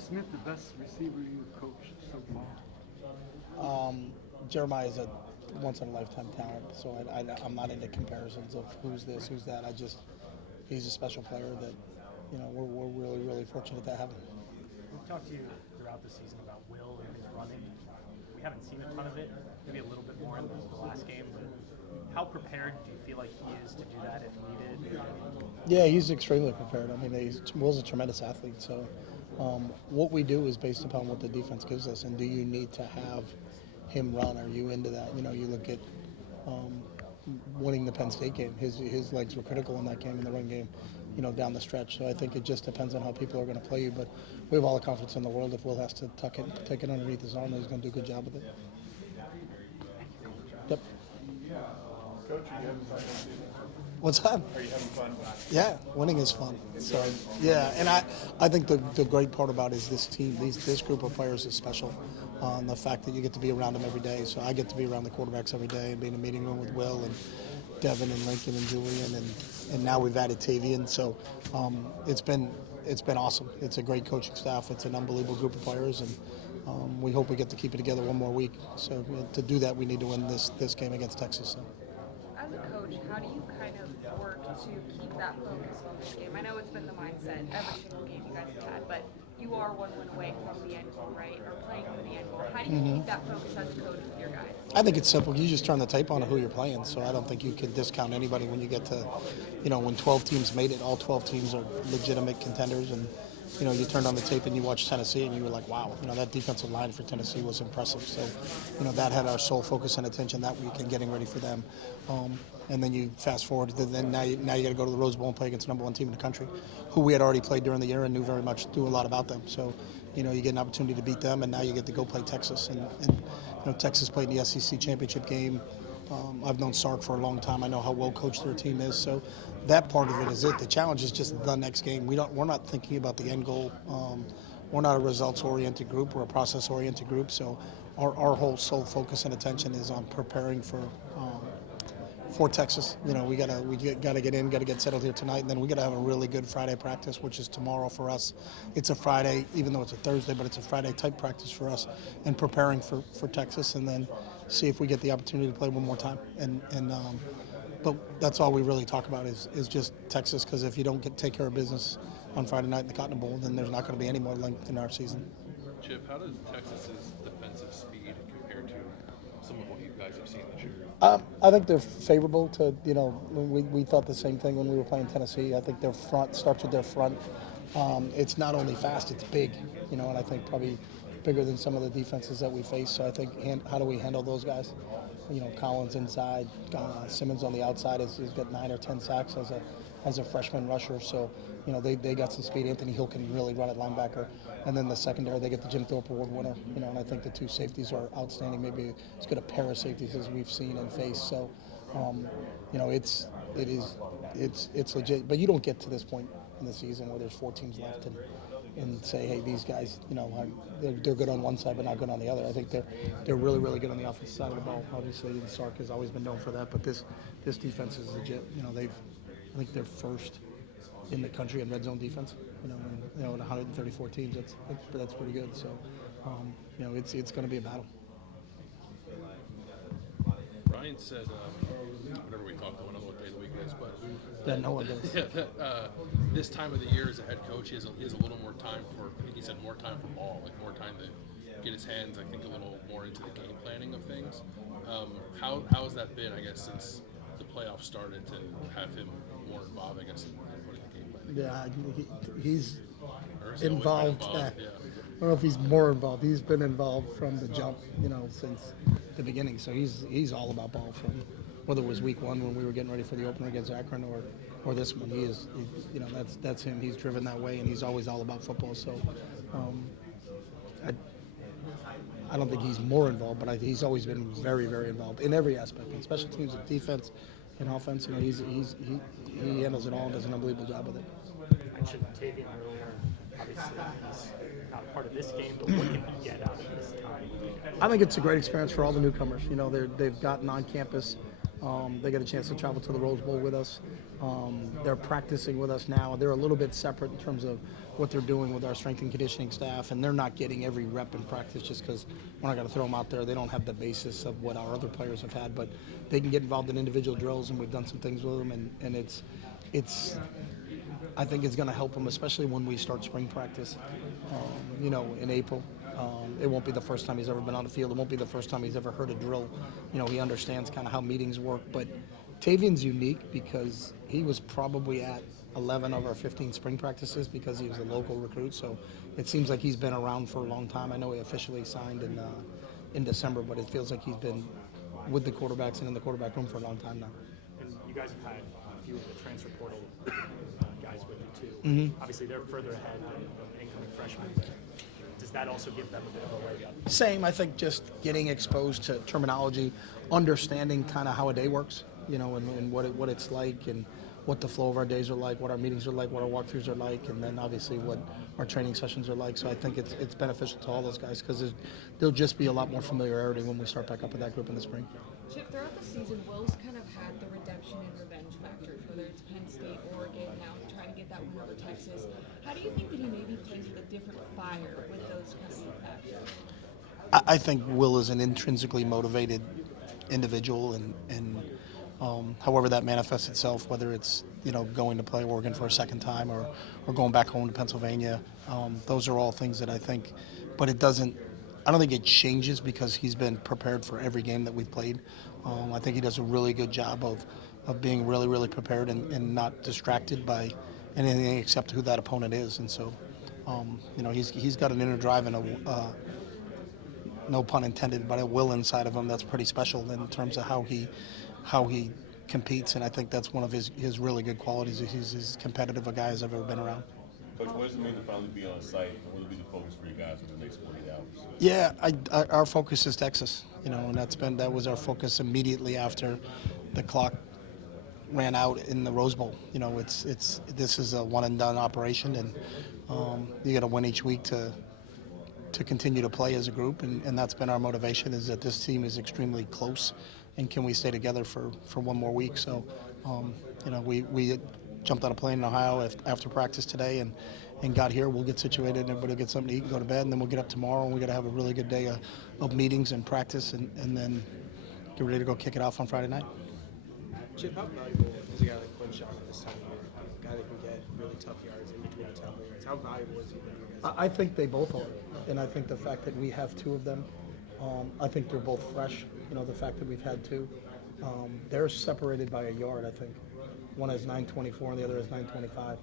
Smith the best receiver you've coached so far? Jeremiah is a once-in-a-lifetime talent, so I'm not into comparisons of who's this, who's that. He's a special player that, we're really, really fortunate to have him. We've talked to you throughout the season about Will and his running. We haven't seen a ton of it, maybe a little bit more in the last game, but how prepared do you feel like he is to do that if needed? Yeah, he's extremely prepared. I mean, Will's a tremendous athlete, so what we do is based upon what the defense gives us, and do you need to have him run? Are you into that? You look at winning the Penn State game. His legs were critical in that game, in the run game, down the stretch. So I think it just depends on how people are going to play you. But we have all the confidence in the world. If Will has to take it underneath his arm, he's going to do a good job with it. Yep. Coach, are you having fun this season? What's that? Are you having fun? Yeah, winning is fun. So yeah, and I think the great part about it is this team, this group of players is special. The fact that you get to be around them every day. So I get to be around the quarterbacks every day and be in a meeting room with Will and Devin and Lincoln and Julian, and now we've added Tavian. So it's been awesome. It's a great coaching staff. It's an unbelievable group of players, and we hope we get to keep it together one more week. So to do that, we need to win this game against Texas. So. As a coach, how do you kind of work to keep that focus on this game? I know it's been the mindset every single game you guys have had, but you are one win away from the end goal, right? Or playing for the end goal. How do you keep that focus as a coach with your guys? I think it's simple. You just turn the tape on who you're playing. So I don't think you can discount anybody when you get to, when 12 teams made it, all 12 teams are legitimate contenders. And, you turned on the tape and you watched Tennessee and you were like, wow, that defensive line for Tennessee was impressive. So, that had our sole focus and attention that week and getting ready for them. And then you fast forward, then now you got to go to the Rose Bowl and play against the number one team in the country, who we had already played during the year and knew a lot about them. So, you get an opportunity to beat them, and now you get to go play Texas. And Texas played the SEC championship game. I've known Sark for a long time. I know how well coached their team is. So that part of it is it. The challenge is just the next game. We're not thinking about the end goal. We're not a results-oriented group. We're a process-oriented group. So our whole sole focus and attention is on preparing for Texas. We gotta get in, gotta get settled here tonight, and then we gotta have a really good Friday practice, which is tomorrow for us. It's a Friday, even though it's a Thursday, but it's a Friday type practice for us, and preparing for Texas, and then see if we get the opportunity to play one more time. But that's all we really talk about is just Texas, because if you don't take care of business on Friday night in the Cotton Bowl, then there's not going to be any more length in our season. Chip, how does Texas's defensive speed compare to some of what you guys have seen this year? I think they're favorable to, we thought the same thing when we were playing Tennessee. I think their front starts with their front. It's not only fast, it's big, and I think probably bigger than some of the defenses that we face. So I think how do we handle those guys? Collins inside, Simmons on the outside has got 9 or 10 sacks as a freshman rusher. So, they got some speed. Anthony Hill can really run at linebacker. And then the secondary, they get the Jim Thorpe Award winner. And I think the two safeties are outstanding. Maybe as good a pair of safeties as we've seen and faced. So, it's legit. But you don't get to this point in the season where there's 4 teams left and say, hey, these guys, they're good on one side but not good on the other. I think they're really, really good on the offensive side of the ball. Obviously, and Sark has always been known for that. But this defense is legit. I think they're first in the country in red zone defense. In 134 teams, that's pretty good. So, it's going to be a battle. Ryan said, whenever we talk, I don't know what day of the week it is, but That no one does. this time of the year as a head coach, he has a little more time he said more time for ball, like more time to get his hands, I think, a little more into the game planning of things. How has that been, I guess, since the playoffs started, to have him more involved, I guess, in putting the game planning? Yeah, he's involved. involved. Yeah. I don't know if he's more involved. He's been involved from the jump, since the beginning. So he's all about ball, from whether it was week 1 when we were getting ready for the opener against Akron or this one. That's him. He's driven that way, and he's always all about football. So I don't think he's more involved, but he's always been very, very involved in every aspect, in special teams, in defense, in offense. He handles it all and does an unbelievable job with it. You mentioned Tavian earlier. Obviously, he's not part of this game, but what can he get out of this time? I think it's a great experience for all the newcomers. They've gotten on campus They get a chance to travel to the Rose Bowl with us. They're practicing with us now. They're a little bit separate in terms of what they're doing with our strength and conditioning staff, and they're not getting every rep in practice just because we're not going to throw them out there. They don't have the basis of what our other players have had, but they can get involved in individual drills, and we've done some things with them, and it's I think it's going to help them, especially when we start spring practice, in April. It won't be the first time he's ever been on the field. It won't be the first time he's ever heard a drill. He understands kind of how meetings work. But Tavian's unique because he was probably at 11 of our 15 spring practices because he was a local recruit. So it seems like he's been around for a long time. I know he officially signed in December, but it feels like he's been with the quarterbacks and in the quarterback room for a long time now. And you guys have had a few of the transfer portal guys with you too. Mm-hmm. Obviously, they're further ahead than the incoming freshmen. Does that also give them a bit of a leg up? Same, I think just getting exposed to terminology, understanding kind of how a day works, and what it's like and what the flow of our days are like, what our meetings are like, what our walkthroughs are like, and then obviously what our training sessions are like. So I think it's beneficial to all those guys because there'll just be a lot more familiarity when we start back up with that group in the spring. Chip, throughout the season, Will's kind of had the redemption and revenge factors, whether it's Penn State, Oregon, now trying to get that win over Texas. How do you think that he maybe plays with a different fire with those kind of factors? I think Will is an intrinsically motivated individual, and however that manifests itself, whether it's going to play Oregon for a second time or going back home to Pennsylvania, those are all things that I think. But I don't think it changes because he's been prepared for every game that we've played. I think he does a really good job of being really, really prepared and not distracted by anything except who that opponent is. And so, he's got an inner drive and no pun intended, but a will inside of him that's pretty special in terms of how he competes. And I think that's one of his really good qualities. He's as competitive a guy as I've ever been around. Coach, what does it mean to finally be on site, and what will be the focus for you guys in the next 48 hours? Yeah, our focus is Texas, and that was our focus immediately after the clock ran out in the Rose Bowl. This is a one and done operation, and you got to win each week to continue to play as a group, and that's been our motivation, is that this team is extremely close, and can we stay together for one more week? So, we jumped on a plane in Ohio after practice today and got here. We'll get situated, and everybody will get something to eat and go to bed, and then we'll get up tomorrow, and we got to have a really good day of meetings and practice, and then get ready to go kick it off on Friday night. Chip, how valuable is a guy like Quinn Shaw at this time of year? A guy that can get really tough yards in between the tackle yards. How valuable is he to you guys? I think they both are, and I think the fact that we have two of them, I think they're both fresh. The fact that we've had two, they're separated by a yard. I think one has 9.24 and the other has 9.25.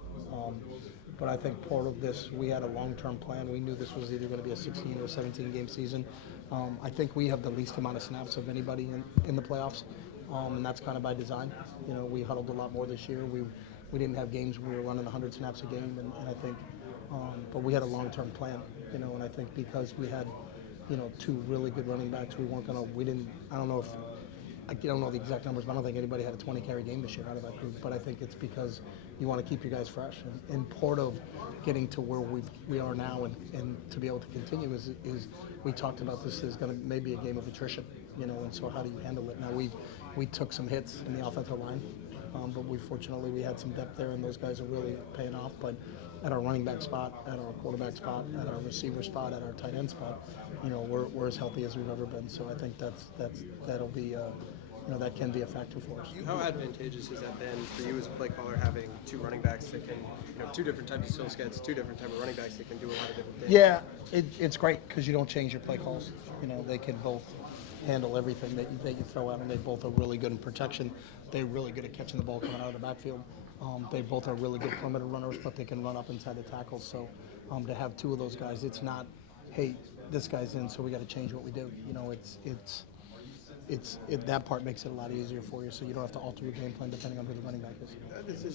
But I think part of this, we had a long-term plan. We knew this was either going to be a 16 or 17 game season. I think we have the least amount of snaps of anybody in the playoffs, and that's kind of by design. We huddled a lot more this year. We didn't have games where we were running 100 snaps a game, and I think, but we had a long-term plan. And I think because we had, two really good running backs, I don't know the exact numbers, but I don't think anybody had a 20 carry game this year out of that group. But I think it's because you want to keep your guys fresh. And part of getting to where we are now and to be able to continue is we talked about this is going to maybe a game of attrition, and so how do you handle it? Now we took some hits in the offensive line, but fortunately we had some depth there, and those guys are really paying off. But at our running back spot, at our quarterback spot, at our receiver spot, at our tight end spot, we're as healthy as we've ever been. So I think that'll be that can be a factor for us. How advantageous has that been for you as a play caller, having two running backs that can, two different types of skill sets, two different types of running backs that can do a lot of different things? Yeah, it's great because you don't change your play calls. They can both handle everything that you throw at them. They both are really good in protection. They're really good at catching the ball coming out of the backfield. They both are really good perimeter runners, but they can run up inside the tackles. So to have two of those guys, it's not, hey, this guy's in, so we got to change what we do. That part makes it a lot easier for you, so you don't have to alter your game plan depending on who the running back is. That decision